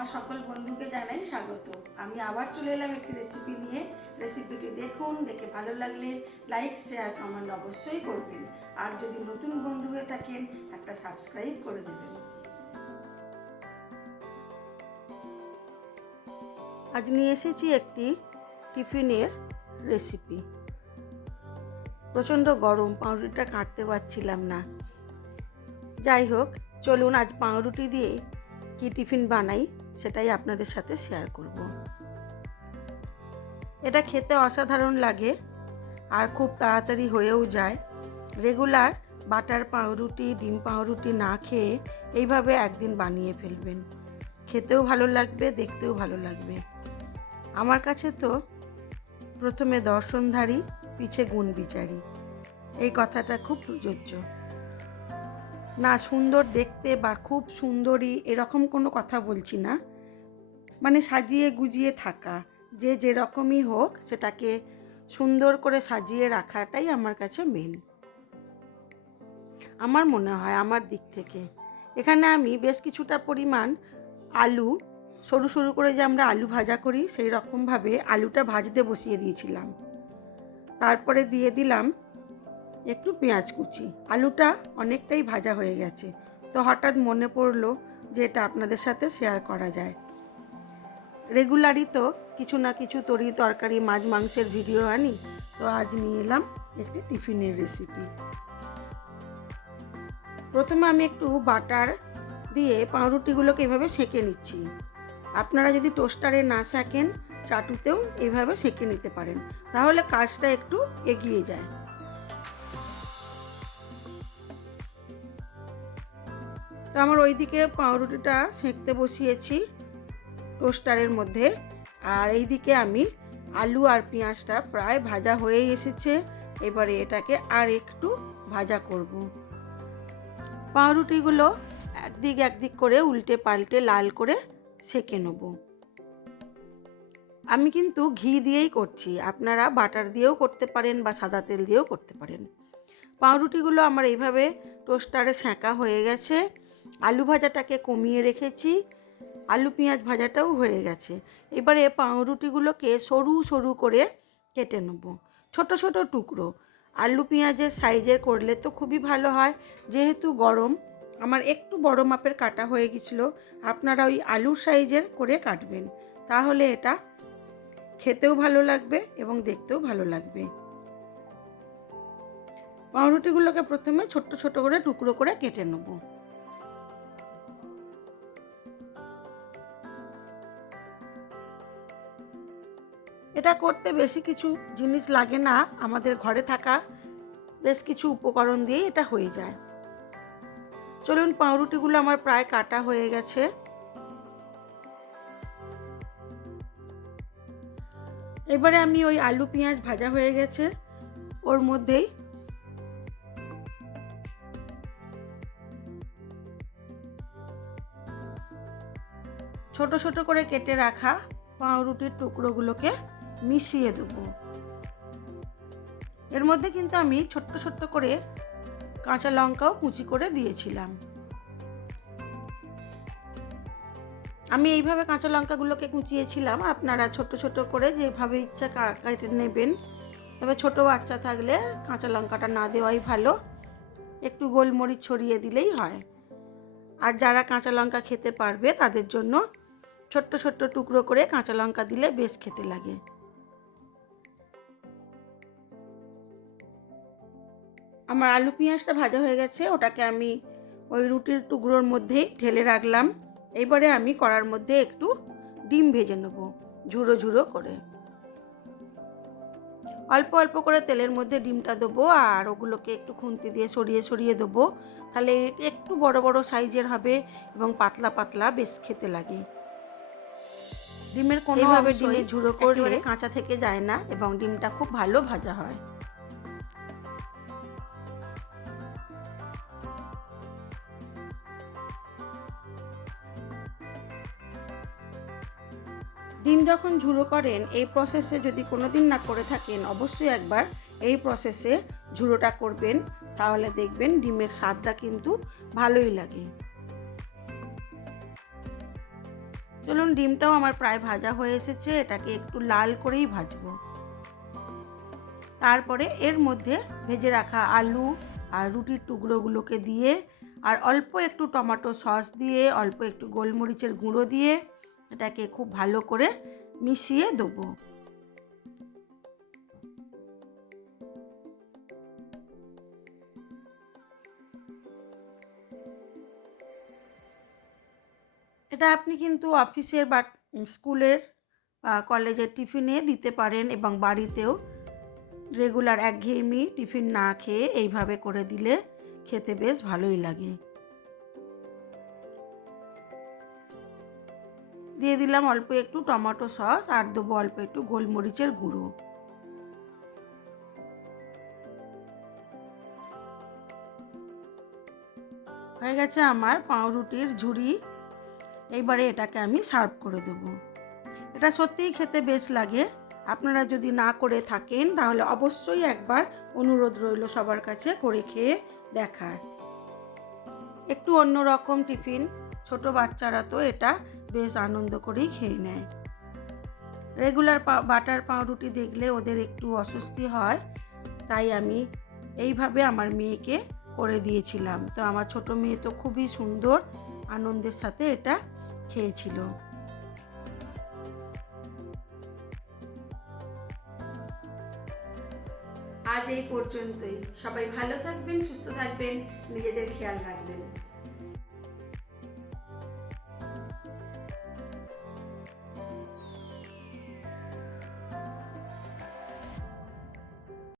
আমার সকল বন্ধুকে জানাই স্বাগত। আমি আবার চলে এলাম একটি রেসিপি নিয়ে। রেসিপিটি দেখুন, দেখে ভালো লাগলে লাইক শেয়ার কমেন্ট অবশ্যই করবেন। আর যদি নতুন বন্ধু হয়ে থাকেন একটা সাবস্ক্রাইব করে দেবেন। আজ নিয়ে এসেছি একটি টিফিনের রেসিপি। প্রচণ্ড গরম, পাউরুটিটা কাটতে পারছিলাম না। যাই হোক, চলুন আজ পাউরুটি দিয়ে কি টিফিন বানাই সেটাই আপনাদের সাথে শেয়ার করব। এটা খেতে অসাধারণ লাগে আর খুব তাড়াতাড়ি হয়েও যায়। রেগুলার বাটার পাউরুটি, ডিম পাউরুটি না খেয়ে এইভাবে একদিন বানিয়ে ফেলবেন। খেতেও ভালো লাগবে, দেখতেও ভালো লাগবে। আমার কাছে তো প্রথমে দর্শনধারী, পিছে গুণ বিচারি, এই কথাটা খুব প্রযোজ্য। না সুন্দর দেখতে বা খুব সুন্দরী এরকম কোনো কথা বলছি না, মানে সাজিয়ে গুজিয়ে থাকা, যে যেরকমই হোক সেটাকে সুন্দর করে সাজিয়ে রাখাটাই আমার কাছে মেন। আমার মনে হয় আমার দিক থেকে। এখানে আমি বেশ কিছুটা পরিমাণ আলু, সরু সরু করে যে আমরা আলু ভাজা করি সেই রকমভাবে আলুটা ভাজতে বসিয়ে দিয়েছিলাম। তারপরে দিয়ে দিলাম একটু পেঁয়াজ কুচি। আলুটা অনেকটাই ভাজা হয়ে গেছে, তো হঠাৎ মনে পড়লো যে এটা আপনাদের সাথে শেয়ার করা যায়। রেগুলারই তো কিছু না কিছু তরকারি মাছ মাংসের ভিডিও আনি, তো আজ নিয়ে এলাম একটি টিফিনের রেসিপি। প্রথমে আমি একটু বাটার দিয়ে পাউরুটিগুলোকে এভাবে সেঁকে নিচ্ছি। আপনারা যদি টোস্টারে না সেঁকেন, চাটুতেও এভাবে সেঁকে নিতে পারেন, তাহলে কাজটা একটু এগিয়ে যায়। তো আমার ওইদিকে পাউরুটিটা সেঁকতে বসিয়েছি টোস্টারের মধ্যে, আর এইদিকে আমি আলু আর পেঁয়াজটা প্রায় ভাজা হয়ে এসেছে। এবারে এটাকে আর একটু ভাজা করব। পাউরুটিগুলো একদিক করে উল্টে পাল্টে লাল করে সেঁকে নেব। আমি কিন্তু ঘি দিয়েই করছি, আপনারা বাটার দিয়েও করতে পারেন বা সাদা তেল দিয়েও করতে পারেন। পাউরুটিগুলো আমার এইভাবে টোস্টারে সেঁকা হয়ে গেছে। আলু ভাজাটাকে কমিয়ে রেখেছি, আলু পেঁয়াজ ভাজাটাও হয়ে গেছে। এবারে পাউরুটিগুলোকে সরু সরু করে কেটে নেব, ছোট ছোট টুকরো। আলু পেঁয়াজের সাইজের করলে তো খুবই ভালো হয়। যেহেতু গরম, আমার একটু বড় মাপের কাটা হয়ে গেছিলো। আপনারা ওই আলুর সাইজের করে কাটবেন, তাহলে এটা খেতেও ভালো লাগবে এবং দেখতেও ভালো লাগবে। পাউরুটিগুলোকে প্রথমে ছোট্ট ছোট করে টুকরো করে কেটে নেব। এটা করতে বেশি কিছু জিনিস লাগে না, আমাদের ঘরে থাকা বেশ কিছু উপকরণ দিয়ে এটা হয়ে যায়। চলুন, পাউরুটিগুলো আমার প্রায় কাটা হয়ে গেছে। এবারে আমি ওই আলু পেঁয়াজ ভাজা হয়ে গেছে ওর মধ্যেই ছোট ছোট করে কেটে রাখা পাউরুটির টুকরোগুলোকে মিশিয়ে দেবো। এর মধ্যে কিন্তু আমি ছোট্ট ছোট্ট করে কাঁচা লঙ্কাও কুচি করে দিয়েছিলাম। আমি এইভাবে কাঁচা লঙ্কাগুলোকে কুচিয়েছিলাম, আপনারা ছোট ছোট করে যেভাবে ইচ্ছা কেটে নেবেন। তবে ছোট বাচ্চা থাকলে কাঁচা লঙ্কাটা না দেওয়াই ভালো, একটু গোলমরিচ ছড়িয়ে দিলেই হয়। আর যারা কাঁচা লঙ্কা খেতে পারবে তাদের জন্য ছোট্ট ছোট্ট টুকরো করে কাঁচা লঙ্কা দিলে বেশ খেতে লাগে। আমার আলু পেঁয়াজটা ভাজা হয়ে গেছে, ওটাকে আমি ওই রুটির টুকরোর মধ্যেই ঢেলে রাখলাম। এবারে আমি কড়ার মধ্যে একটু ডিম ভেজে নেব, ঝুড়ো ঝুড়ো করে। অল্প অল্প করে তেলের মধ্যে ডিমটা দেবো, আর ওগুলোকে একটু খুন্তি দিয়ে সরিয়ে সরিয়ে দেবো, তাহলে একটু বড় বড় সাইজের হবে এবং পাতলা পাতলা বেশ খেতে লাগে। ডিমের কোনোভাবে ডিমের ঝুড়ো করলে কাঁচা থেকে যায় না এবং ডিমটা খুব ভালো ভাজা হয়। ডিম যখন ঝুড়ো করেন, এই প্রসেসে যদি কোনোদিন না করে থাকেন, অবশ্যই একবার এই প্রসেসে ঝুড়োটা করবেন, তাহলে দেখবেন ডিমের স্বাদটা কিন্তু ভালোই লাগে। চলুন, ডিমটাও আমার প্রায় ভাজা হয়ে এসেছে, এটাকে একটু লাল করেই ভাজবো। তারপরে এর মধ্যে ভেজে রাখা আলু আর রুটির টুকরোগুলোকে দিয়ে, আর অল্প একটু টমেটো সস দিয়ে, অল্প একটু গোলমরিচের গুঁড়ো দিয়ে এটাকে খুব ভালো করে মিশিয়ে দেবো। এটা আপনি কিন্তু অফিসের বা স্কুলের কলেজের টিফিনে দিতে পারেন, এবং বাড়িতেও রেগুলার একঘেয়েমি টিফিন না খেয়ে এইভাবে করে দিলে খেতে বেশ ভালোই লাগে। দিয়ে দিলাম অল্প একটু টমেটো সস, আর দেবো অল্প একটু গোলমরিচের গুঁড়ো। হয়ে গেছে আমার পাউরুটির ঝুড়ি। এইবারে এটাকে আমি সার্ভ করে দেবো। এটা সত্যিই খেতে বেশ লাগে। আপনারা যদি না করে থাকেন তাহলে অবশ্যই একবার অনুরোধ রইল সবার কাছে করে খেয়ে দেখার। একটু অন্যরকম টিফিন, ছোট বাচ্চারা তো এটা বেশ আনন্দ করেই খেয়ে নেয়। রেগুলার বাটার পাউরুটি দেখলে ওদের একটু অস্বস্তি হয়, তাই আমি এইভাবে আমার মেয়েকে করে দিয়েছিলাম। তো আমার ছোট মেয়ে তো খুবই সুন্দর আনন্দের সাথে এটা খেয়েছিল। আজ এই পর্যন্তই। সবাই ভালো থাকবেন, সুস্থ থাকবেন, নিজেদের খেয়াল রাখবেন।